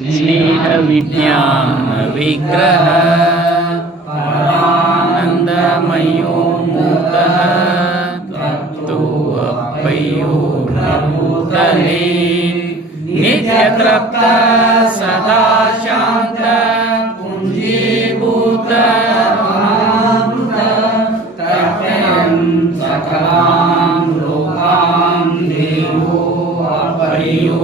स्नेह विज्ञान विग्रह आनंदमयो मूर्तः तप्तो अप्पयो भूतले नित्यतृप्त सदा शांत पुंजीभूत तप्यं सकलां लोकां देवो अप्पयो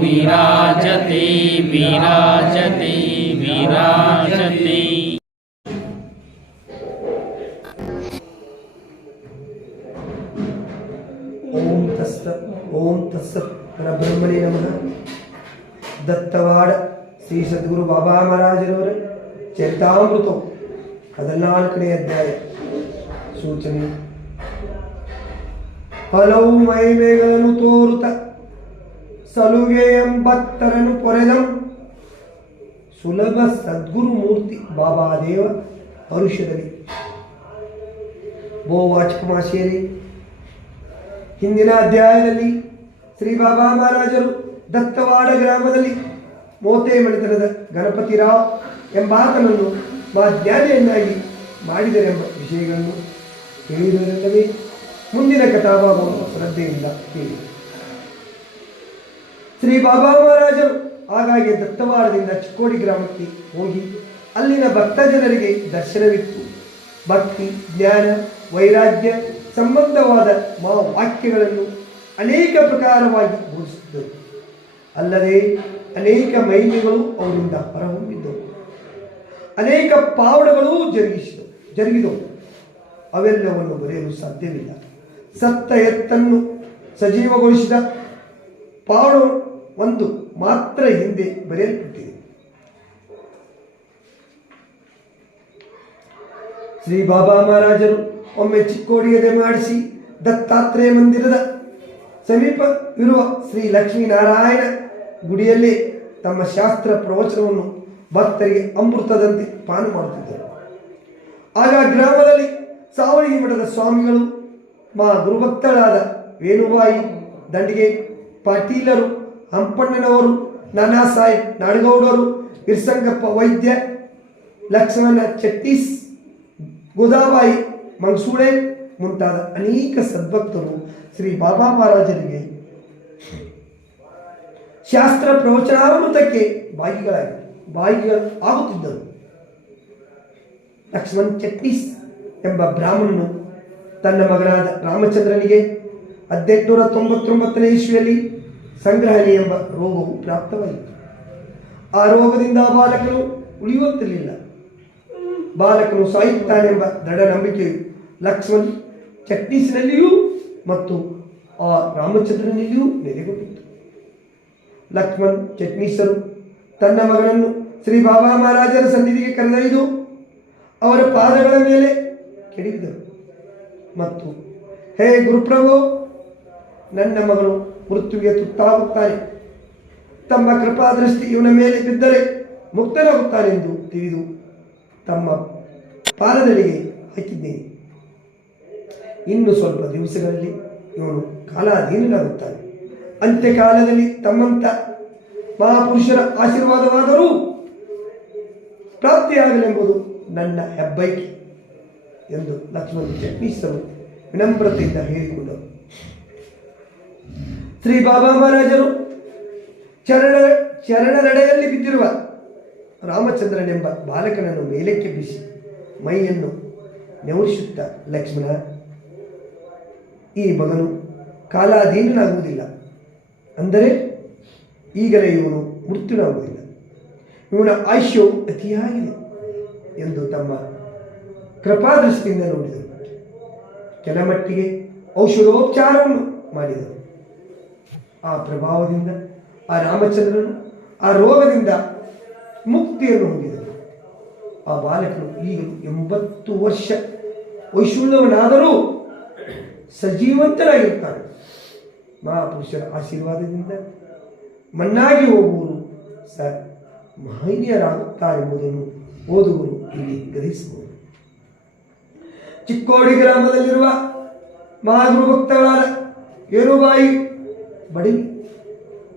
विराजते विराजते विराजते। ओम तत्सत परब्रह्मणे नमः। ದತ್ತವಾಡ ಶ್ರೀ ಸದ್ಗುರು ಬಾಬಾ ಮಹಾರಾಜರವರ ಚರಿತಾಮೃತ 14ನೇ ಅಧ್ಯಾಯ ಸೂಚನೆ. ಹಲವು ಮಹಿಮೆಗಳನ್ನು ತೋರುತ್ತ ಸಲುಗೆ ಎಂಬತ್ತರನ್ನು ಪೊರೆದಂ ಸುಲಭ ಸದ್ಗುರು ಮೂರ್ತಿ ಬಾಬಾ ದೇವ ಹರುಷದಲ್ಲಿ ಬಹುವಾಚಕಮಾಶಿಯಲ್ಲಿ ಹಿಂದಿನ ಅಧ್ಯಾಯದಲ್ಲಿ ಶ್ರೀ ಬಾಬಾ ಮಹಾರಾಜರು ದತ್ತವಾಡ ಗ್ರಾಮದಲ್ಲಿ ಮೋತೆ ಮಣಿತನದ ಗಣಪತಿ ರಾವ್ ಎಂಬಾತನನ್ನು ಜ್ಞಾನಿಯನ್ನಾಗಿ ಮಾಡಿದರೆಂಬ ವಿಷಯಗಳನ್ನು ಹೇಳಿದರೆಲ್ಲವೇ ಮುಂದಿನ ಕಥಾಭಾಗವನ್ನು ಶ್ರದ್ಧೆಯಿಂದ ಕೇಳಿ. ಶ್ರೀ ಬಾಬಾ ಮಹಾರಾಜರು ಹಾಗಾಗಿ ದತ್ತವಾಡದಿಂದ ಚಿಕ್ಕೋಡಿ ಗ್ರಾಮಕ್ಕೆ ಹೋಗಿ ಅಲ್ಲಿನ ಭಕ್ತ ಜನರಿಗೆ ದರ್ಶನವಿತ್ತು ಭಕ್ತಿ ಜ್ಞಾನ ವೈರಾಗ್ಯ ಸಂಬಂಧವಾದ ವಾಕ್ಯಗಳನ್ನು ಅನೇಕ ಪ್ರಕಾರವಾಗಿ ಬೋಧಿಸಿದ್ದರು. ಅಲ್ಲದೆ ಅನೇಕ ಮಹಿಮೆಗಳು ಅವರಿಂದ ಹೊರಹೊಮ್ಮಿದ್ದವು. ಅನೇಕ ಪಾವಡಗಳು ಜರುಗಿದವು. ಅವೆಲ್ಲವನ್ನು ಬರೆಯಲು ಸಾಧ್ಯವಿಲ್ಲ. ಸತ್ತ ಎತ್ತನ್ನು ಸಜೀವಗೊಳಿಸಿದ ಪಾವಡ ಒಂದು ಮಾತ್ರ ಹಿಂದೆ ಬರೆಯಲ್ಪಟ್ಟಿದೆ. ಶ್ರೀ ಬಾಬಾ ಮಹಾರಾಜರು ಒಮ್ಮೆ ಚಿಕ್ಕೋಡಿಯದೆ ಮಾಡಿಸಿ ದತ್ತಾತ್ರೇಯ ಮಂದಿರದ ಸಮೀಪ ಇರುವ ಶ್ರೀ ಲಕ್ಷ್ಮೀನಾರಾಯಣ ಗುಡಿಯಲ್ಲಿ ತಮ್ಮ ಶಾಸ್ತ್ರ ಪ್ರವಚನವನ್ನು ಭಕ್ತರಿಗೆ ಅಮೃತದಂತೆ ಪಾನ ಮಾಡುತ್ತಿದ್ದರು. ಆಗ ಗ್ರಾಮದಲ್ಲಿ ಸಾವಳಗಿ ಮಠದ ಸ್ವಾಮಿಗಳು ಗುರುಭಕ್ತಳಾದ ವೇಣುಬಾಯಿ ದಂಡಿಗೆ ಪಾಟೀಲರು ಹಂಪಣ್ಣನವರು ನಾನಾ ಸಾಹೇಬ್ ನಾಡಗೌಡರು ಇರ್ಸಂಗಪ್ಪ ವೈದ್ಯ ಲಕ್ಷ್ಮಣ ಚಟ್ಟೀಸ್ ಗೋದಾಬಾಯಿ ಮಂಗಸೂಳೆ ಮುಂತಾದ ಅನೇಕ ಸದ್ಭಕ್ತರು ಶ್ರೀ ಬಾಬಾ ಮಹಾರಾಜರಿಗೆ ಶಾಸ್ತ್ರ ಪ್ರವಚನಾಮೃತಕ್ಕೆ ಭಾಗಿಗಳಾಗುತ್ತಿದ್ದರು. ಲಕ್ಷ್ಮಣ್ ಚಟ್ನೀಸ್ ಎಂಬ ಬ್ರಾಹ್ಮಣನು ತನ್ನ ಮಗನಾದ ರಾಮಚಂದ್ರನಿಗೆ 1899ನೇ ಇಸ್ವಿಯಲ್ಲಿ ಸಂಗ್ರಹಣೆ ಎಂಬ ರೋಗವು ಪ್ರಾಪ್ತವಾಯಿತು. ಆ ರೋಗದಿಂದ ಬಾಲಕನು ಉಳಿಯುವಂತಿರಲಿಲ್ಲ. ಬಾಲಕನು ಸಾಯುತ್ತಾನೆಂಬ ದೃಢ ನಂಬಿಕೆಯು ಲಕ್ಷ್ಮಣ್ ಚಟ್ನೀಸ್ನಲ್ಲಿಯೂ ಮತ್ತು ಆ ರಾಮಚಂದ್ರನಲ್ಲಿಯೂ ನೆಲೆಗೊಂಡಿತ್ತು. ಲಕ್ಷ್ಮಣ್ ಚಟ್ನೀಸರು ತನ್ನ ಮಗನನ್ನು ಶ್ರೀ ಬಾಬಾ ಮಹಾರಾಜರ ಸನ್ನಿಧಿಗೆ ಕರೆದೊಯ್ದು ಅವರ ಪಾದಗಳ ಮೇಲೆ ಕೆಡವಿದರು ಮತ್ತು ಹೇ ಗುರುಪ್ರಭು, ನನ್ನ ಮಗನು ಮೃತ್ಯುವಿಗೆ ತುತ್ತಾಗುತ್ತಾನೆ. ತಮ್ಮ ಕೃಪಾದೃಷ್ಟಿ ಇವನ ಮೇಲೆ ಬಿದ್ದರೆ ಮುಕ್ತನಾಗುತ್ತಾನೆಂದು ತಿಳಿದು ತಮ್ಮ ಪಾದದಡಿಗೆ ಹಾಕಿದ್ದೇನೆ. ಇನ್ನು ಸ್ವಲ್ಪ ದಿವಸಗಳಲ್ಲಿ ಇವನು ಕಾಲಾಧೀನನಾಗುತ್ತಾನೆ. ಅಂತ್ಯಕಾಲದಲ್ಲಿ ತಮ್ಮಂಥ ಮಹಾಪುರುಷರ ಆಶೀರ್ವಾದವಾದರೂ ಪ್ರಾಪ್ತಿಯಾಗಲೆಂಬುದು ನನ್ನ ಹೆಬ್ಬೈಕೆ ಎಂದು ಲಕ್ಷ್ಮಣ ಚಟ್ನೀಸರು ವಿನಮ್ರತೆಯಿಂದ ಹೇಳಿಕೊಂಡರು. ಶ್ರೀ ಬಾಬಾ ಮಹಾರಾಜರು ಚರಣದಡೆಯಲ್ಲಿ ಬಿದ್ದಿರುವ ರಾಮಚಂದ್ರನೆಂಬ ಬಾಲಕನನ್ನು ಮೇಲಕ್ಕೆ ಬೀಸಿ ಮೈಯನ್ನು ನೆವರಿಸುತ್ತಾ, ಲಕ್ಷ್ಮಣ, ಈ ಮಗನು ಕಾಲಾಧೀನನಾಗುವುದಿಲ್ಲ, ಅಂದರೆ ಈಗಲೇ ಇವನು ಮೃತ್ಯುನಾಗುವುದಿಲ್ಲ, ಇವನ ಆಯುಷ್ಯವು ಅತಿಯಾಗಿದೆ ಎಂದು ತಮ್ಮ ಕೃಪಾದೃಷ್ಟಿಯಿಂದ ನೋಡಿದರು. ಕೆಲಮಟ್ಟಿಗೆ ಔಷಧೋಪಚಾರವನ್ನು ಮಾಡಿದರು. ಆ ಪ್ರಭಾವದಿಂದ ಆ ರಾಮಚಂದ್ರನು ಆ ರೋಗದಿಂದ ಮುಕ್ತಿಯನ್ನು ಹೊಂದಿದರು. ಆ ಬಾಲಕನು ಈಗಲೂ 80 ವರ್ಷ ವೈಶುಲ್ಯವನಾದರೂ ಸಜೀವಂತನಾಗಿರ್ತಾನೆ. ಮಹಾಪುರುಷರ ಆಶೀರ್ವಾದದಿಂದ ಮಣ್ಣಾಗಿ ಹೋಗುವರು ಮಹನೀಯರಾಗುತ್ತಾರೆಂಬುದನ್ನು ಓದುವರು ಇಲ್ಲಿ ಗ್ರಹಿಸಬಹುದು. ಚಿಕ್ಕೋಡಿ ಗ್ರಾಮದಲ್ಲಿರುವ ಮಹಾಗುರು ಭಕ್ತಳಾದ ಏರುಬಾಯಿ ಬಡವಿ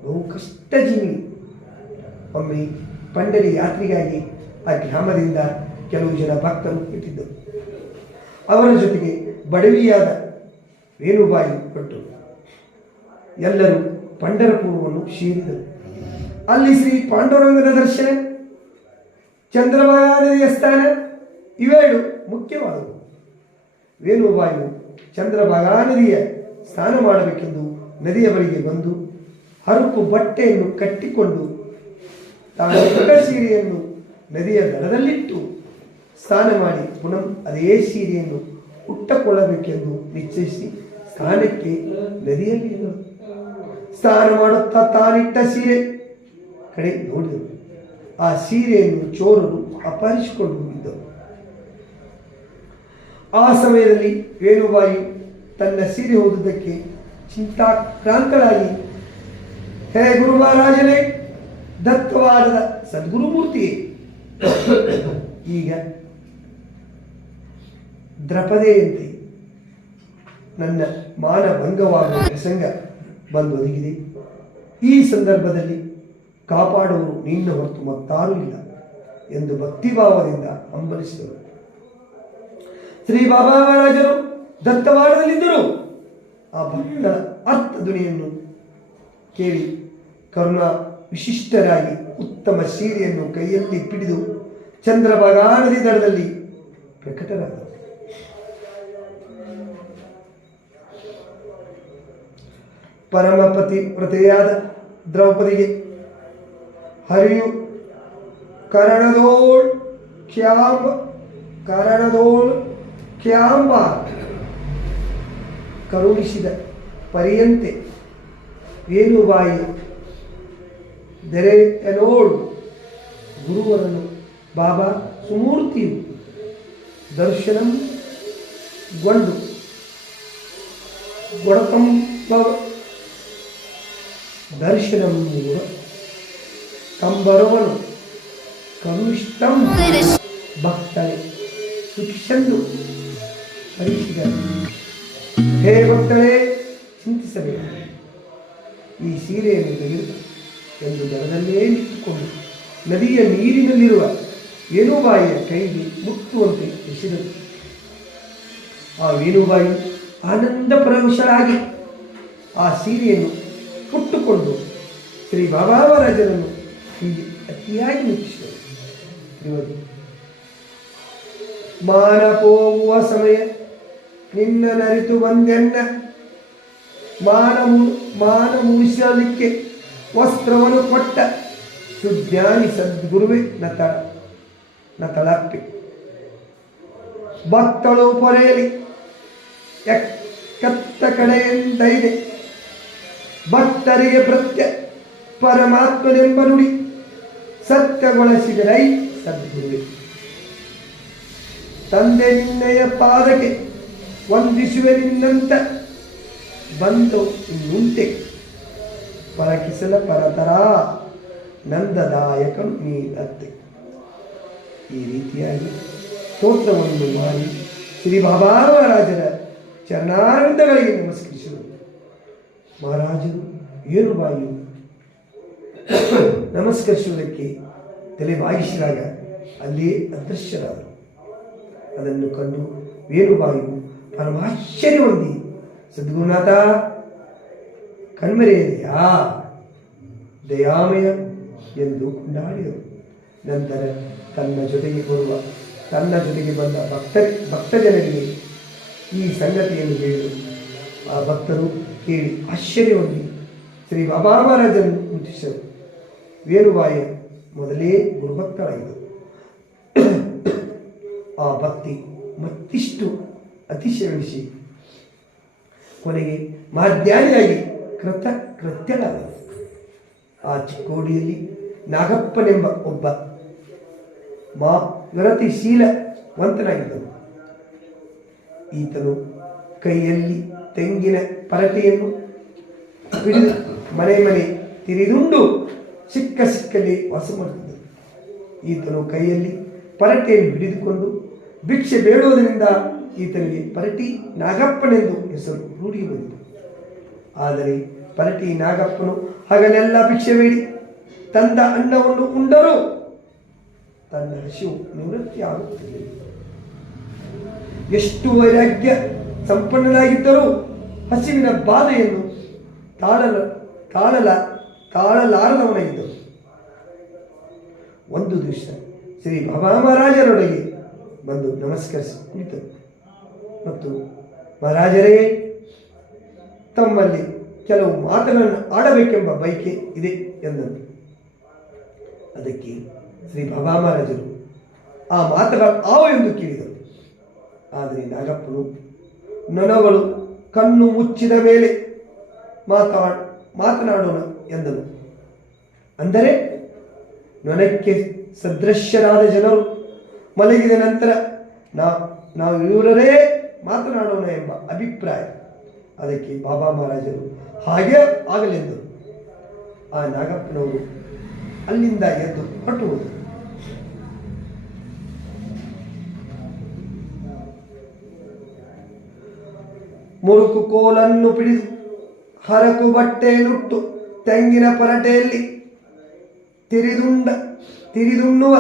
ಬಹು ಕಷ್ಟ ಜೀವಿ. ಒಮ್ಮೆ ಪಂಡರಿ ಯಾತ್ರೆಗಾಗಿ ಆ ಗ್ರಾಮದಿಂದ ಕೆಲವು ಜನ ಭಕ್ತರು ಇಟ್ಟಿದ್ದರು. ಅವರ ಜೊತೆಗೆ ಬಡವಿಯಾದ ವೇಣುಬಾಯಿ ಹೊರಟರು. ಎಲ್ಲರೂ ಪಂಢರಪುರವನ್ನು ಸೇರಿದರು. ಅಲ್ಲಿ ಶ್ರೀ ಪಾಂಡುರಂಗನ ದರ್ಶನ, ಚಂದ್ರಭಾಗಾ ನದಿಯ ಸ್ಥಾನ ಇವೆರಡು ಮುಖ್ಯವಾದವು. ವೇಣುಬಾಯಿಯು ಚಂದ್ರಭಾಗಾ ನದಿಯ ಸ್ನಾನ ಮಾಡಬೇಕೆಂದು ನದಿಯ ಬಳಿಗೆ ಬಂದು ಹರಕು ಬಟ್ಟೆಯನ್ನು ಕಟ್ಟಿಕೊಂಡು ತಾನು ದೊಡ್ಡ ಸೀರೆಯನ್ನು ನದಿಯ ದಡದಲ್ಲಿಟ್ಟು ಸ್ನಾನ ಮಾಡಿ ಪುನಃ ಅದೇ ಸೀರೆಯನ್ನು ಉಟ್ಟುಕೊಳ್ಳಬೇಕೆಂದು ನಿಶ್ಚಯಿಸಿ ಸ್ನಾನಕ್ಕೆ ನದಿಯಲ್ಲಿ ಇಳಿದರು. ಸ್ನಾನ ಮಾಡುತ್ತಾ ತಾನಿಟ್ಟ ಸೀರೆ ಕಡೆ ನೋಡಿದರು. ಆ ಸೀರೆಯನ್ನು ಚೋರರು ಅಪಹರಿಸಿಕೊಂಡು ಹೋಗಿದ್ದರು. ಆ ಸಮಯದಲ್ಲಿ ವೇಣುಬಾಯಿ ತನ್ನ ಸೀರೆ ಓದುವುದಕ್ಕೆ ಚಿಂತಾಕ್ರಾಂತಳಾಗಿ, ಹೇ ಗುರು ಮಹಾರಾಜನೇ, ದತ್ತವಾದ ಸದ್ಗುರುಮೂರ್ತಿಯೇ, ಈಗ ದ್ರಪದೆಯಂತೆ ನನ್ನ ಮಾನಭಂಗವಾಗುವ ಪ್ರಸಂಗ ಬಂದು ಒದಗಿದೆ. ಈ ಸಂದರ್ಭದಲ್ಲಿ ಕಾಪಾಡುವರು ನಿನ್ನ ಹೊರತು ಮತ್ತಾರೂ ಇಲ್ಲ ಎಂದು ಭಕ್ತಿಭಾವದಿಂದ ಹಂಬಲಿಸಿದರು. ಶ್ರೀ ಬಾಬಾ ಮಹಾರಾಜರು ದತ್ತವಾಡದಲ್ಲಿದ್ದರು. ಆ ಭಕ್ತರ ಅರ್ಥ ಧ್ವನಿಯನ್ನು ಕೇಳಿ ಕರುಣಾ ವಿಶಿಷ್ಟರಾಗಿ ಉತ್ತಮ ಸೀರೆಯನ್ನು ಕೈಯಲ್ಲಿ ಪಿಡಿದು ಚಂದ್ರಭಾಗಾ ನದಿ ದಡದಲ್ಲಿ ಪ್ರಕಟರಾದರು. ಪರಮಪತಿ ವ್ರತೆಯಾದ ದ್ರೌಪದಿಗೆ ಹರಿಯು ಕರಣದೋಳ್ ಕ್ಯಾಂಬ ಕರುಣಿಸಿದ ಪರಿಯಂತೆ ವೇಣುಬಾಯಿ ದೆರೆಯನೋಳು ಗುರುವರನ್ನು ಬಾಬಾ ಸುಮೂರ್ತಿಯು ದರ್ಶನಗೊಂಡು ದರ್ಶನಂ ಕಂಬರವನು ಕರುಣಿಷ್ಟಂ ಭಕ್ತಳೆ ಸುಖಿಸೆಂದು ಹರಿಸಿದರು. ಹೇ ಭಕ್ತಳೇ, ಚಿಂತಿಸಬೇಕು, ಈ ಸೀರೆಯನ್ನು ತೆಗೆದು ಎಂದು ದರದಲ್ಲೇ ನಿಂತುಕೊಂಡು ನದಿಯ ನೀರಿನಲ್ಲಿರುವ ವೇಣುಬಾಯಿಯ ಕೈಗೆ ಮುಟ್ಟುವಂತೆ ಎಸೆದರು. ಆ ವೇಣುಬಾಯಿ ಆನಂದ ಪರವಶರಾಗಿ ಆ ಸೀರೆಯನ್ನು ಹುಟ್ಟುಕೊಂಡು ಶ್ರೀ ಬಾಬಾ ಮಹಾರಾಜರನ್ನು ಹೀಗೆ ಅತಿಯಾಗಿ ಮೆಚ್ಚಿಸಿದರು. ಮಾನ ಹೋಗುವ ಸಮಯ ನಿನ್ನ ನರಿತು ಬಂದೆನ್ನ, ಮಾನ ಮುಗಿಸಲಿಕ್ಕೆ ವಸ್ತ್ರವನ್ನು ಕೊಟ್ಟ ಸುಜ್ಞಾನಿ ಸದ್ಗುರುವೆ ನತಳಪ್ಪೆ. ಭಕ್ತಳು ಪೊರೆಯಲಿ ಎಕ್ಕತ್ತ ಕಡೆಯಿಂದ ಇದೆ, ಭಕ್ತರಿಗೆ ಪರಮಾತ್ಮನೆಂಬ ನುಡಿ ಸತ್ಯಗೊಳಿಸಿದರೈ ಸದ್ಗುರುವೆ. ತಂದೆ ನಿನ್ನಯ ಪಾದಕ್ಕೆ ವಂದಿಸುವೆ, ನಿನ್ನಂತ ಬಂದು ಇನ್ನುಂಟೆ ಪರಕಿಸಲ ಪರತರ ನಂದದಾಯಕನು ನೀನತ್ತೆ. ಈ ರೀತಿಯಾಗಿ ಸ್ತೋತ್ರವನ್ನು ಮಾಡಿ ಶ್ರೀ ಬಾಬಾ ಮಹಾರಾಜರ ಚರಣಾರವಿಂದಗಳಿಗೆ ನಮಸ್ಕರಿಸಿದರು. ಮಹಾರಾಜರು ವೇಣುಬಾಯಿ ನಮಸ್ಕರಿಸುವುದಕ್ಕೆ ತಲೆ ಬಾಗಿಸಿದಾಗ ಅಲ್ಲಿಯೇ ಅದೃಶ್ಯರಾದರು. ಅದನ್ನು ಕಂಡು ವೇಣುಬಾಯಿಯು ಪರಮಾಶ್ಚರ್ಯ ಹೊಂದಿ, ಸದ್ಗುರುನಾಥ ಕಣ್ಮರೆಯದೆಯಾ, ದಯಾಮಯ ಎಂದು ಕೊಂಡಾಡಿದರು. ನಂತರ ತನ್ನ ಜೊತೆಗೆ ಬಂದ ಭಕ್ತ ಜನರಿಗೆ ಈ ಸಂಗತಿಯನ್ನು ಹೇಳಿದರು. ಆ ಭಕ್ತರು ಕೇಳಿ ಆಶ್ಚರ್ಯ ಹೊಂದಿ ಶ್ರೀ ಬಾಬಾ ಮಹಾರಾಜರನ್ನು ಮುಟ್ಟಿಸಿದರು. ವೇಣುಬಾಯಿಯ ಮೊದಲೇ ಗುರುಭಕ್ತರಾಗಿದ್ದರು. ಆ ಭಕ್ತಿ ಮತ್ತಿಷ್ಟು ಅತಿಶಯಿಸಿ ಕೊನೆಗೆ ಮಹಾಜ್ಞಾನಿಯಾಗಿ ಕೃತ್ಯಳಾದಳು. ಆ ಚಿಕ್ಕೋಡಿಯಲ್ಲಿ ನಾಗಪ್ಪನೆಂಬ ಒಬ್ಬ ವಿರತಿಶೀಲವಂತನಾಗಿದ್ದನು. ಈತನು ಕೈಯಲ್ಲಿ ತೆಂಗಿನ ಪರಟೆಯನ್ನು ಹಿಡಿದು ಮನೆ ತಿರಿದುಂಡು ಸಿಕ್ಕಲ್ಲಿ ವಾಸ ಮಾಡುತ್ತಿದ್ದನು. ಈತನು ಕೈಯಲ್ಲಿ ಪರಟೆಯನ್ನು ಹಿಡಿದುಕೊಂಡು ಭಿಕ್ಷೆ ಬೇಡುವುದರಿಂದ ಈತನಿಗೆ ಪರಟಿ ನಾಗಪ್ಪನೆಂದು ಹೆಸರು ರೂಢಿ ಬಂದಿತು. ಆದರೆ ಪರಟಿ ನಾಗಪ್ಪನು ಹಗಲೆಲ್ಲ ಭಿಕ್ಷೆ ಬೇಡಿ ತಂದ ಅನ್ನವನ್ನು ಉಂಡರೂ ತನ್ನ ಹಸಿವು ನಿವೃತ್ತಿ ಆಗುತ್ತಿರಲಿಲ್ಲ. ಎಷ್ಟು ವೈರಾಗ್ಯ ಸಂಪನ್ನನಾಗಿದ್ದರೂ ಹಸಿವಿನ ಬಾಧೆಯನ್ನು ತಾಳಲಾರದವನಾಗಿದ್ದರು. ಒಂದು ದಿವಸ ಶ್ರೀ ಬಾಬಾ ಮಹಾರಾಜರೊಳಗೆ ಬಂದು ನಮಸ್ಕರಿಸಿ ಕುಳಿತರು ಮತ್ತು ಮಹಾರಾಜರೇ, ತಮ್ಮಲ್ಲಿ ಕೆಲವು ಮಾತುಗಳನ್ನು ಆಡಬೇಕೆಂಬ ಬಯಕೆ ಇದೆ ಎಂದರು. ಅದಕ್ಕೆ ಶ್ರೀ ಬಾಬಾ ಮಹಾರಾಜರು ಆ ಮಾತುಗಳು ಆವು ಎಂದು ಕೇಳಿದರು. ಆದರೆ ನಾಗಪ್ಪನು ನೊಣಗಳು ಕಣ್ಣು ಮುಚ್ಚಿದ ಮೇಲೆ ಮಾತನಾಡೋಣ ಎಂದನು. ಅಂದರೆ ನೊಣಕ್ಕೆ ಸದೃಶ್ಯರಾದ ಜನರು ಮಲಗಿದ ನಂತರ ನಾವು ಇವರೇ ಮಾತನಾಡೋಣ ಎಂಬ ಅಭಿಪ್ರಾಯ. ಅದಕ್ಕೆ ಬಾಬಾ ಮಹಾರಾಜರು ಹಾಗೇ ಆಗಲೆಂದರು. ಆ ನಾಗಪ್ಪನವರು ಅಲ್ಲಿಂದ ಎದ್ದು ಹೊರಟು ಹೋದರು. ಮುರುಕು ಕೋಲನ್ನು ಪಿಡಿದು ಹರಕು ಬಟ್ಟೆಯನ್ನುಟ್ಟು ತೆಂಗಿನ ಪರಟೆಯಲ್ಲಿ ತಿರಿದುಣ್ಣುವ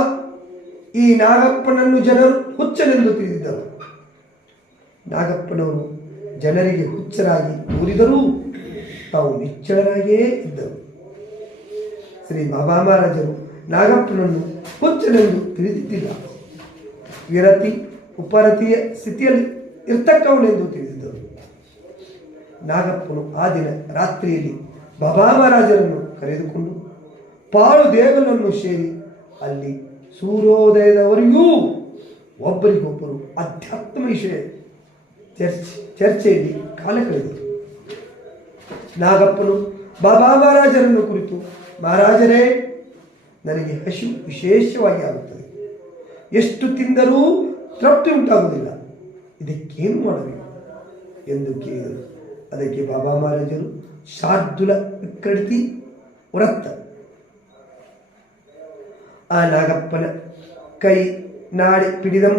ಈ ನಾಗಪ್ಪನನ್ನು ಜನರು ಹುಚ್ಚನೆಂದು ತಿಳಿದಿದ್ದರು. ನಾಗಪ್ಪನವರು ಜನರಿಗೆ ಹುಚ್ಚರಾಗಿ ತೋರಿದರೂ ತಾವು ನಿಶ್ಚಲರಾಗಿಯೇ ಇದ್ದರು. ಶ್ರೀ ಬಾಬಾ ಮಹಾರಾಜರು ನಾಗಪ್ಪನನ್ನು ಹುಚ್ಚನೆಂದು ತಿಳಿದಿದ್ದಿಲ್ಲ. ವಿರತಿ ಉಪರತಿಯ ಸ್ಥಿತಿಯಲ್ಲಿ ಇರ್ತಕ್ಕವನೆಂದು ತಿಳಿದಿದ್ದರು. ನಾಗಪ್ಪನು ಆ ದಿನ ರಾತ್ರಿಯಲ್ಲಿ ಬಾಬಾ ಮಹಾರಾಜರನ್ನು ಕರೆದುಕೊಂಡು ಪಾಳು ದೇವನನ್ನು ಸೇರಿ ಅಲ್ಲಿ ಸೂರ್ಯೋದಯದವರೆಗೂ ಒಬ್ಬರಿಗೊಬ್ಬರು ಅಧ್ಯಾತ್ಮ ವಿಷಯ ಚರ್ಚೆಯಲ್ಲಿ ಕಾಲ ಕಳೆದರು. ನಾಗಪ್ಪನು ಬಾಬಾ ಮಹಾರಾಜರನ್ನು ಕುರಿತು, ಮಹಾರಾಜರೇ, ನನಗೆ ಹಸಿವು ವಿಶೇಷವಾಗಿ ಆಗುತ್ತದೆ, ಎಷ್ಟು ತಿಂದರೂ ತೃಪ್ತಿ ಉಂಟಾಗುವುದಿಲ್ಲ, ಇದಕ್ಕೇನು ಮಾಡಬೇಕು ಎಂದು ಕೇಳಿದರು. ಅದಕ್ಕೆ ಬಾಬಾ ಮಹಾರಾಜರು ಶಾರ್ದುಲ ವಿಕ್ರಡಿತಿ ವ್ರತ ಆ ನಾಗಪ್ಪನ ಕೈ ನಾಡಿ ಪಿಡಿದಂ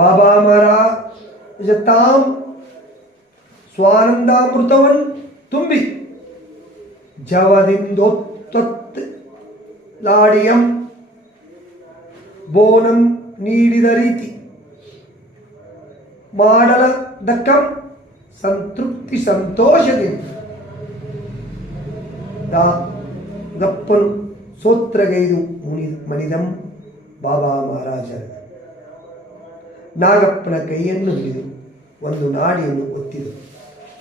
ಬಾಬಾ ಮಹಾರಾಜ ತಾಂ ಸ್ವಾನಂದಾಮೃತವನ್ನು ತುಂಬಿ ಜವದಿಂದೊತ್ತೊತ್ ಲಾಡಿಯಂ ಬೋನಂ ನೀಡಿದ ರೀತಿ ಮಾಡಲದಕ್ಕಂ ಸಂತೃಪ್ತಿ ಸಂತೋಷದಿಂದ ಗಪ್ಪನು ಸೋತ್ರಗೈದು ಮಣಿದಂ ಬಾಬಾ ಮಹಾರಾಜರ. ನಾಗಪ್ಪನ ಕೈಯನ್ನು ಹಿಡಿದು ಒಂದು ನಾಡಿಯನ್ನು ಒತ್ತಿದರು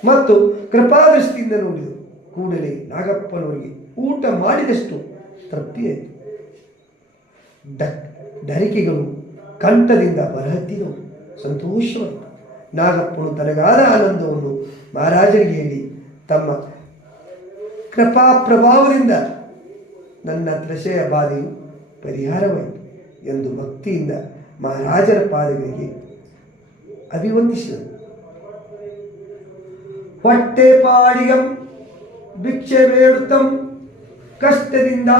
ಮತ್ತು ಕೃಪಾದೃಷ್ಟಿಯಿಂದ ನೋಡಿದರು. ಕೂಡಲೇ ನಾಗಪ್ಪನವರಿಗೆ ಊಟ ಮಾಡಿದಷ್ಟು ತೃಪ್ತಿಯಾಯಿತು. ಧರಿಕೆಗಳು ಕಂಠದಿಂದ ಬರಹತ್ತಿದವು. ಸಂತೋಷವಾಯಿತು. ನಾಗಪ್ಪನು ತನಗಾದ ಆನಂದವನ್ನು ಮಹಾರಾಜರಿಗೆ ಹೇಳಿ, ತಮ್ಮ ಕೃಪಾ ಪ್ರಭಾವದಿಂದ ನನ್ನ ತ್ರಷೆಯ ಬಾಧೆಯು ಪರಿಹಾರವಾಯಿತು ಎಂದು ಭಕ್ತಿಯಿಂದ ಮಹಾರಾಜರ ಪಾದಗಳಿಗೆ ಅಭಿವಂದಿಸಿದರು. ಹೊಟ್ಟೆ ಪಾಡಿಗಂ ಭಿಕ್ಷೆ ಬೇಡುತ್ತಂ ಕಷ್ಟದಿಂದ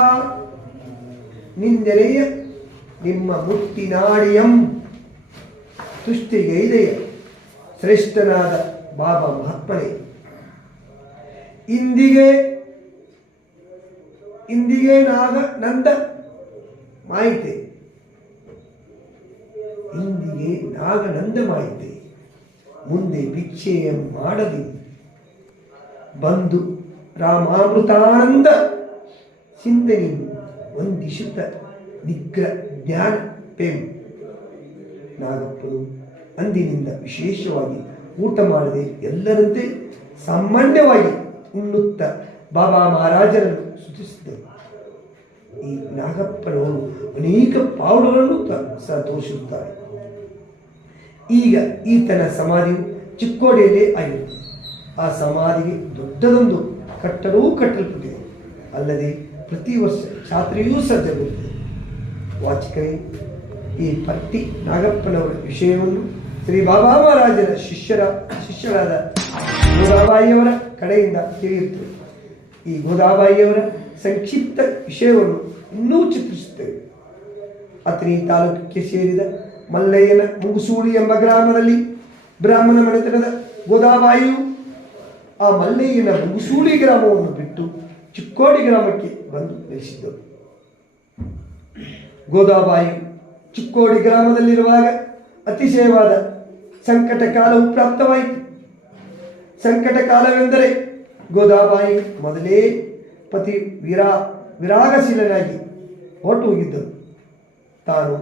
ನಿಂದನೆಯ ನಿಮ್ಮ ಮುಟ್ಟಿನಾಡಿಯಂ ತುಷ್ಟಿಗೈದೆಯ ಶ್ರೇಷ್ಠನಾದ ಬಾಬಾ ಮಹಾತ್ಮನೇ, ಇಂದಿಗೆ ನಾಗ ನಂದ ಮಾಯಿತೆ, ಇಂದಿಗೆ ನಾಗನಂದ ಮಾಯಿತೆ, ಮುಂದೆ ಭಿಕ್ಷೆಯ ಮಾಡಲಿ ಬಂದು ರಾಮಾಮೃತಾನಂದ ಚಿಂತನೆ ವಂದಿಸುತ್ತ ನಿಗ್ರ ಜ್ಞಾನ ಪೇಂ. ನಾಗಪ್ಪನು ಅಂದಿನಿಂದ ವಿಶೇಷವಾಗಿ ಊಟ ಮಾಡದೆ ಎಲ್ಲರಂತೆ ಸಾಮಾನ್ಯವಾಗಿ ಉಣ್ಣುತ್ತ ಬಾಬಾ ಮಹಾರಾಜರನ್ನು ಸ್ತುತಿಸಿದರು. ಈ ನಾಗಪ್ಪನವರು ಅನೇಕ ಪಾವಗಳನ್ನು ಸಹ ತೋರಿಸುತ್ತಾರೆ. ಈಗ ಈತನ ಸಮಾಧಿಯು ಚಿಕ್ಕೋಡಿಯಲ್ಲಿ ಆಗಿರುತ್ತದೆ. ಆ ಸಮಾಧಿಗೆ ದೊಡ್ಡದೊಂದು ಕಟ್ಟಡವೂ ಕಟ್ಟಲ್ಪಟ್ಟಿದೆ. ಅಲ್ಲದೆ ಪ್ರತಿ ವರ್ಷ ಜಾತ್ರೆಯೂ ಸಜ್ಜಾಗುತ್ತದೆ. ವಾಚಿಕರೇ, ಈ ಪಟ್ಟಿ ನಾಗಪ್ಪನವರ ವಿಷಯವನ್ನು ಶ್ರೀ ಬಾಬಾ ಮಹಾರಾಜರ ಶಿಷ್ಯರಾದ ಗೋದಾಬಾಯಿಯವರ ಕಡೆಯಿಂದ ತಿಳಿಯುತ್ತದೆ. ಈ ಗೋದಾಬಾಯಿಯವರ ಸಂಕ್ಷಿಪ್ತ ವಿಷಯವನ್ನು ಇನ್ನೂ ಚಿತ್ರಿಸುತ್ತೇವೆ. ಅಥಣಿ ತಾಲೂಕಿಗೆ ಸೇರಿದ ಮಲ್ಲಯ್ಯನ ಮುಂಗುಸೂಳಿ ಎಂಬ ಗ್ರಾಮದಲ್ಲಿ ಬ್ರಾಹ್ಮಣ ಮನೆತನದ ಗೋದಾಬಾಯಿಯು ಆ ಮಲ್ಲಯ್ಯನ ಮುಂಗುಸೂಳಿ ಗ್ರಾಮವನ್ನು ಬಿಟ್ಟು ಚಿಕ್ಕೋಡಿ ಗ್ರಾಮಕ್ಕೆ ಬಂದು ನೆಲೆಸಿದ್ದರು. ಗೋದಾಬಾಯಿ ಚಿಕ್ಕೋಡಿ ಗ್ರಾಮದಲ್ಲಿರುವಾಗ ಅತಿಶಯವಾದ ಸಂಕಟ ಕಾಲವು ಪ್ರಾಪ್ತವಾಯಿತು. ಸಂಕಟ ಕಾಲವೆಂದರೆ ಗೋದಾಬಾಯಿ ಮೊದಲೇ ಪತಿ ವಿರಾಗಶೀಲನಾಗಿ ಹೊರಟು ಹೋಗಿದ್ದರು. ತಾನು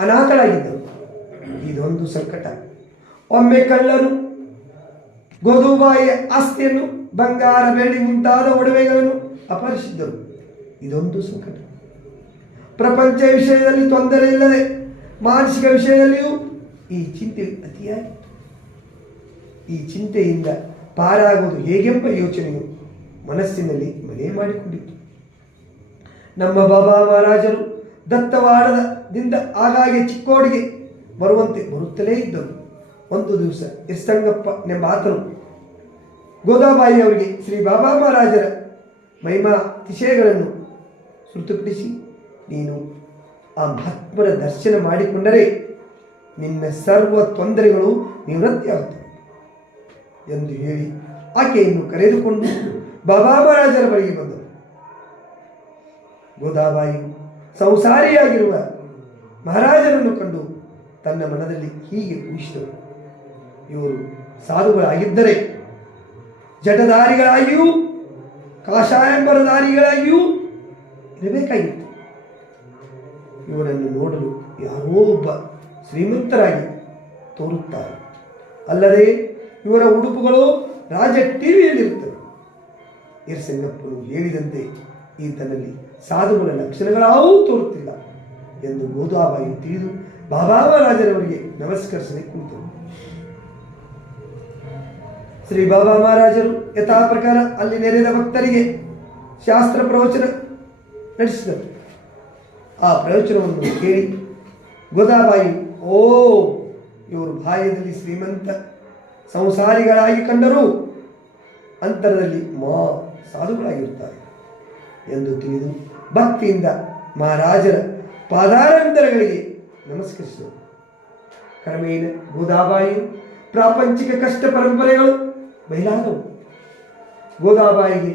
ಅನಾಥಳಾಗಿದ್ದರು. ಇದೊಂದು ಸಂಕಟ. ಒಮ್ಮೆ ಕಳ್ಳರು ಗೋದಾಬಾಯಿಯ ಆಸ್ತಿಯನ್ನು ಬಂಗಾರ, ಬೆಳ್ಳಿ ಮುಂತಾದ ಒಡವೆಗಳನ್ನು ಅಪಹರಿಸಿದ್ದರು. ಇದೊಂದು ಸಂಕಟ. ಪ್ರಪಂಚ ವಿಷಯದಲ್ಲಿ ತೊಂದರೆ ಇಲ್ಲದೆ ಮಾನಸಿಕ ವಿಷಯದಲ್ಲಿಯೂ ಈ ಚಿಂತೆ ಅತಿಯಾಗಿತ್ತು. ಈ ಚಿಂತೆಯಿಂದ ಪಾರಾಗುವುದು ಹೇಗೆಂಬ ಯೋಚನೆಯು ಮನಸ್ಸಿನಲ್ಲಿ ಮನೆ ಮಾಡಿಕೊಂಡಿತ್ತು. ನಮ್ಮ ಬಾಬಾ ಮಹಾರಾಜರು ದತ್ತವಾಡದಿಂದ ಆಗಾಗ್ಗೆ ಚಿಕ್ಕೋಡಿಗೆ ಬರುವಂತೆ ಬರುತ್ತಲೇ ಇದ್ದರು. ಒಂದು ದಿವಸ ಎಸ್ಸಂಗಪ್ಪ ಎಂಬಾತನು ಗೋದಾಬಾಯಿ ಅವರಿಗೆ ಶ್ರೀ ಬಾಬಾ ಮಹಾರಾಜರ ಮಹಿಮಾ ತಿಶಯಗಳನ್ನು ಶ್ರುತುಪಡಿಸಿ, ನೀನು ಆ ಮಹಾತ್ಮರ ದರ್ಶನ ಮಾಡಿಕೊಂಡರೆ ನಿನ್ನ ಸರ್ವ ತೊಂದರೆಗಳು ನಿವೃತ್ತಿಯಾಗುತ್ತವೆ ಎಂದು ಹೇಳಿ ಆಕೆಯನ್ನು ಕರೆದುಕೊಂಡು ಬಾಬಾ ಮಹಾರಾಜರ ಬಳಿಗೆ ಬಂದರು. ಗೋದಾಬಾಯಿ ಸಂಸಾರಿಯಾಗಿರುವ ಮಹಾರಾಜರನ್ನು ಕಂಡು ತನ್ನ ಮನದಲ್ಲಿ ಹೀಗೆ ಊಹಿಸಿದರು, ಇವರು ಸಾಧುಗಳಾಗಿದ್ದರೆ ಜಟಧಾರಿಗಳಾಗಿಯೂ ಕಾಷಾಯಂಬರಧಾರಿಗಳಾಗಿಯೂ ಇರಬೇಕಾಗಿತ್ತು. ಇವರನ್ನು ನೋಡಲು ಯಾರೋ ಒಬ್ಬ ಶ್ರೀಮಂತರಾಗಿ ತೋರುತ್ತಾರೆ. ಅಲ್ಲದೆ ಇವರ ಉಡುಪುಗಳು ರಾಜ ಟಿವಿಯಲ್ಲಿರುತ್ತವೆ. ಎರ್ಸಂಗಪ್ಪನು ಹೇಳಿದಂತೆ ಈತನಲ್ಲಿ ಸಾಧುಗಳ ಲಕ್ಷಣಗಳಾವೂ ತೋರುತ್ತಿಲ್ಲ ಎಂದು ಗೋದಾಬಾಯಿ ತಿಳಿದು ಬಾಬಾ ಮಹಾರಾಜರವರಿಗೆ ನಮಸ್ಕರಿಸದೆ ಕುಳಿತರು. ಶ್ರೀ ಬಾಬಾ ಮಹಾರಾಜರು ಯಥಾ ಪ್ರಕಾರ ಅಲ್ಲಿ ನೆರೆದ ಭಕ್ತರಿಗೆ ಶಾಸ್ತ್ರ ಪ್ರವಚನ ನಡೆಸಿದರು. ಆ ಪ್ರವಚನವನ್ನು ಕೇಳಿ ಗೋದಾಬಾಯಿ, ಓ, ಇವರು ಬಾಹ್ಯದಲ್ಲಿ ಶ್ರೀಮಂತ ಸಂಸಾರಿಗಳಾಗಿ ಕಂಡರೂ ಅಂತರದಲ್ಲಿ ಸಾಧುಗಳಾಗಿರುತ್ತಾರೆ ಎಂದು ತಿಳಿದು ಭಕ್ತಿಯಿಂದ ಮಹಾರಾಜರ ಪಾದಾರಂತರಗಳಿಗೆ ನಮಸ್ಕರಿಸಿದರು. ಕ್ರಮೇಣ ಗೋದಾಬಾಯಿಯು ಪ್ರಾಪಂಚಿಕ ಕಷ್ಟ ಪರಂಪರೆಗಳು ಬಯಲಾದವು. ಗೋದಾಬಾಯಿಗೆ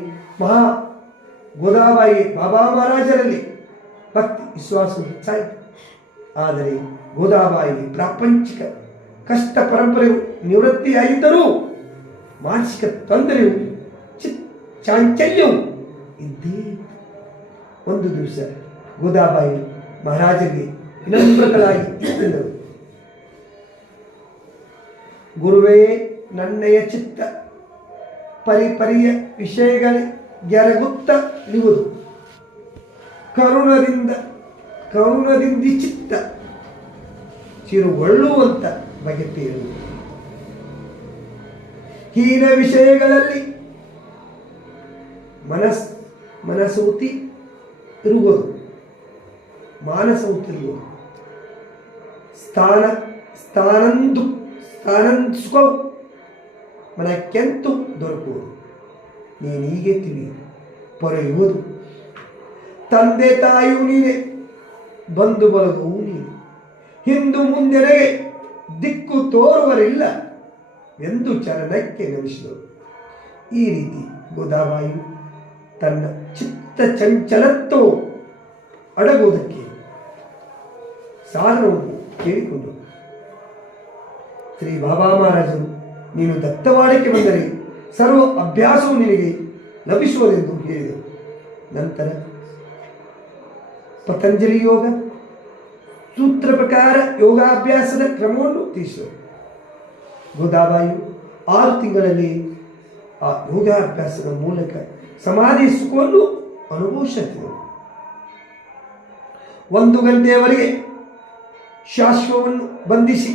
ಬಾಬಾ ಮಹಾರಾಜರಲ್ಲಿ ಭಕ್ತಿ ವಿಶ್ವಾಸ ಹೆಚ್ಚಾಯಿತು. ಆದರೆ ಗೋದಾಬಾಯಿಗೆ ಪ್ರಾಪಂಚಿಕ ಕಷ್ಟ ಪರಂಪರೆಯು ನಿವೃತ್ತಿಯಾಗಿದ್ದರೂ ಮಾನಸಿಕ ತೊಂದರೆಯು ಚಾಂಚಲ್ಯವು ಇದ್ದೇ ಇತ್ತು. ಒಂದು ದಿವಸ ಗೋದಾಬಾಯಿ ಮಹಾರಾಜರಿಗೆ ವಿನಮ್ರತಳಾಗಿ ಇದ್ದರು, ಗುರುವೇ, ನನ್ನಯ ಚಿತ್ತ ಪರಿಪರಿಯ ವಿಷಯಗಳಿಗೆರಗುತ್ತಲಿರುವುದು ಕರುಣದಿಂದಿ ಚಿತ್ತ ಚಿರುಗೊಳ್ಳುವಂತ ಬಗೆತಿರುವುದು. ಹೀನ ವಿಷಯಗಳಲ್ಲಿ ಮಾನಸೌತಿ ಇರುವುದು ಸ್ಥಾನಂದುಕವು ಮನಕ್ಕೆಂತು ದೊರಕುವುದು. ನೀನೀಗೆ ತಿಳಿಯು ಪೊರೆಯುವುದು. ತಂದೆ ತಾಯಿಯು ನೀನೆ, ಬಂಧು ಬಳಗವು ನೀನು, ಹಿಂದು ಮುಂದೆಡೆಗೆ ದಿಕ್ಕು ತೋರುವರಿಲ್ಲ ಎಂದು ಚರಣಕ್ಕೆ ನಮಿಸಿದರು. ಈ ರೀತಿ ಗೋದಾಬಾಯಿ ತನ್ನ ಚಿತ್ತ ಚಂಚಲತ್ವವು ಅಡಗುವುದಕ್ಕೆ ಸಾಧನವನ್ನು ಕೇಳಿಕೊಂಡರು. ಶ್ರೀ ಬಾಬಾ ಮಹಾರಾಜರು, ನೀನು ದತ್ತವಾಡಕ್ಕೆ ಬಂದರೆ ಸರ್ವ ಅಭ್ಯಾಸವು ನಿನಗೆ ಲಭಿಸುವುದೆಂದು ಹೇಳಿದರು. ನಂತರ ಪತಂಜಲಿ ಯೋಗ ಸೂತ್ರ ಪ್ರಕಾರ ಯೋಗಾಭ್ಯಾಸದ ಕ್ರಮವನ್ನು ತಿಳಿಸಿದರು. ಗೋದಾಬಾಯಿ 6 ತಿಂಗಳಲ್ಲಿ ಆ ಯೋಗಾಭ್ಯಾಸದ ಮೂಲಕ ಸಮಾಧಿ ಸುಖವನ್ನು ಅನುಭವಿಸುತ್ತಿದ್ದರು. 1 ಗಂಟೆಯವರೆಗೆ ಶಾಶ್ವವನ್ನು ಬಂಧಿಸಿ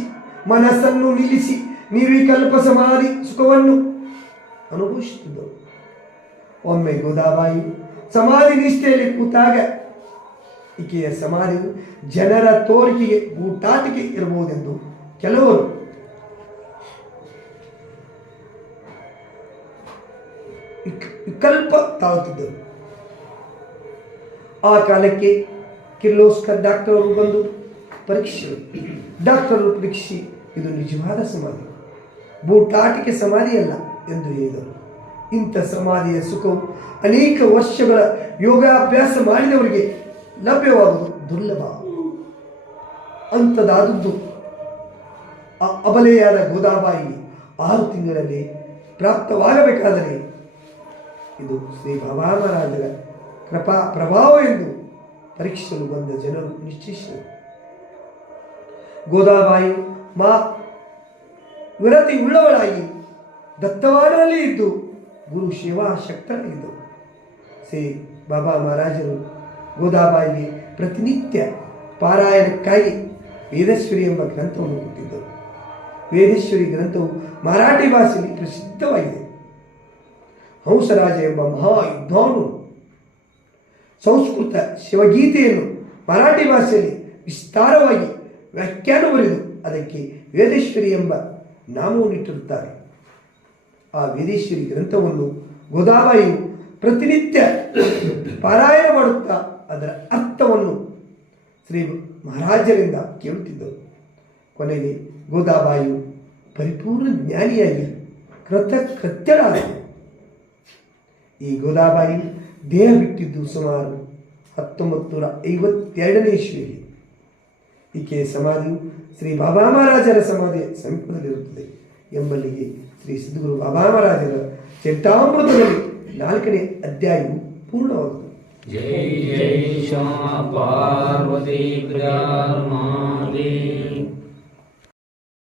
ಮನಸ್ಸನ್ನು ನಿಲ್ಲಿಸಿ ನಿರ್ವಿಕಲ್ಪ ಸಮಾಧಿ ಸುಖವನ್ನು ಅನುಭವಿಸುತ್ತಿದ್ದರು. ಒಮ್ಮೆ ಗೋದಾಬಾಯಿ ಸಮಾಧಿ ನಿಷ್ಠೆಯಲ್ಲಿ ಕೂತಾಗ ಈಕೆಯ ಸಮಾಧಿಯು ಜನರ ತೋರಿಕೆಗೆ ಊಟಾಟಿಕೆ ಇರಬಹುದೆಂದು ಕೆಲವರು ವಿಕಲ್ಪ ತಾಳುತ್ತಿದ್ದರು. ಆ ಕಾಲಕ್ಕೆ ಕಿರ್ಲೋಸ್ಕರ್ ಡಾಕ್ಟರ್ ಅವರು ಬಂದು ಡಾಕ್ಟರರು ಪರೀಕ್ಷಿಸಿ ಇದು ನಿಜವಾದ ಸಮಾಧಿ, ಬೂಟಾಟಿಕೆ ಸಮಾಧಿಯಲ್ಲ ಎಂದು ಹೇಳಿದರು. ಇಂಥ ಸಮಾಧಿಯ ಸುಖವು ಅನೇಕ ವರ್ಷಗಳ ಯೋಗಾಭ್ಯಾಸ ಮಾಡಿದವರಿಗೆ ಲಭ್ಯವಾಗುವುದು ದುರ್ಲಭ. ಅಂಥದಾದದ್ದು ಅಬಲೆಯಾದ ಗೋದಾಬಾಯಿ 6 ತಿಂಗಳಲ್ಲಿ ಪ್ರಾಪ್ತವಾಗಬೇಕಾದರೆ ಇದು ಶ್ರೀ ಬಾಬಾ ಮಹಾರಾಜರ ಪ್ರಭಾವ ಎಂದು ಪರೀಕ್ಷಿಸಲು ಬಂದ ಜನರು ನಿಶ್ಚಯಿಸಿದರು. ಗೋದಾಬಾಯಿ ವಿರತಿ ಉಳ್ಳವಳಾಗಿ ದತ್ತವಾಡಲ್ಲಿ ಇದ್ದು ಗುರು ಸೇವಾ ಶಕ್ತರಾಗಿದ್ದರು. ಶ್ರೀ ಬಾಬಾ ಮಹಾರಾಜರು ಗೋದಾಬಾಯಿಗೆ ಪ್ರತಿನಿತ್ಯ ಪಾರಾಯಣಕ್ಕಾಗಿ ವೇದೇಶ್ವರಿ ಎಂಬ ಗ್ರಂಥವನ್ನು ಕೊಟ್ಟಿದ್ದರು. ವೇದೇಶ್ವರಿ ಗ್ರಂಥವು ಮರಾಠಿ ಭಾಷೆಯಲ್ಲಿ ಪ್ರಸಿದ್ಧವಾಗಿದೆ. ಹಂಸರಾಜ ಎಂಬ ಮಹಾಯುದ್ಧವನ್ನು ಸಂಸ್ಕೃತ ಶಿವಗೀತೆಯನ್ನು ಮರಾಠಿ ಭಾಷೆಯಲ್ಲಿ ವಿಸ್ತಾರವಾಗಿ ವ್ಯಾಖ್ಯಾನ ಬರೆದು ಅದಕ್ಕೆ ವೇದೇಶ್ವರಿ ಎಂಬ ನಾಮವನ್ನಿಟ್ಟಿರುತ್ತಾರೆ. ಆ ವೇದೇಶ್ವರಿ ಗ್ರಂಥವನ್ನು ಗೋದಾಬಾಯಿಯು ಪ್ರತಿನಿತ್ಯ ಪಾರಾಯಣ ಮಾಡುತ್ತಾ ಅದರ ಅರ್ಥವನ್ನು ಶ್ರೀ ಮಹಾರಾಜರಿಂದ ಕೇಳುತ್ತಿದ್ದರು. ಕೊನೆಗೆ ಗೋದಾಬಾಯಿಯು ಪರಿಪೂರ್ಣ ಜ್ಞಾನಿಯಾಗಿ ಕೃತ್ಯಳಾದಳು. ಈ ಗೋದಾಬಾಯಿ ದೇಹ ಬಿಟ್ಟಿದ್ದು ಸುಮಾರು 1952ನೇ ಇಸ್ವಿಯಲ್ಲಿ. ಈಕೆಯ ಸಮಾಧಿಯು ಶ್ರೀ ಬಾಬಾ ಮಹಾರಾಜರ ಸಮಾಧಿಯ ಸಮೀಪದಲ್ಲಿರುತ್ತದೆ ಎಂಬಲ್ಲಿಗೆ ಶ್ರೀ ಸಿದ್ಧಗುರು ಬಾಬಾ ಮಹಾರಾಜರ ಚರಿತಾಮೃತದಲ್ಲಿ 4ನೇ ಅಧ್ಯಾಯವು ಪೂರ್ಣವಾಗುತ್ತದೆ. ಜೈ ಜೈ ಶ್ಯಾಮ ಪಾರ್ವತಿ ಪ್ರಿಯ ಮಹಾದೇವ.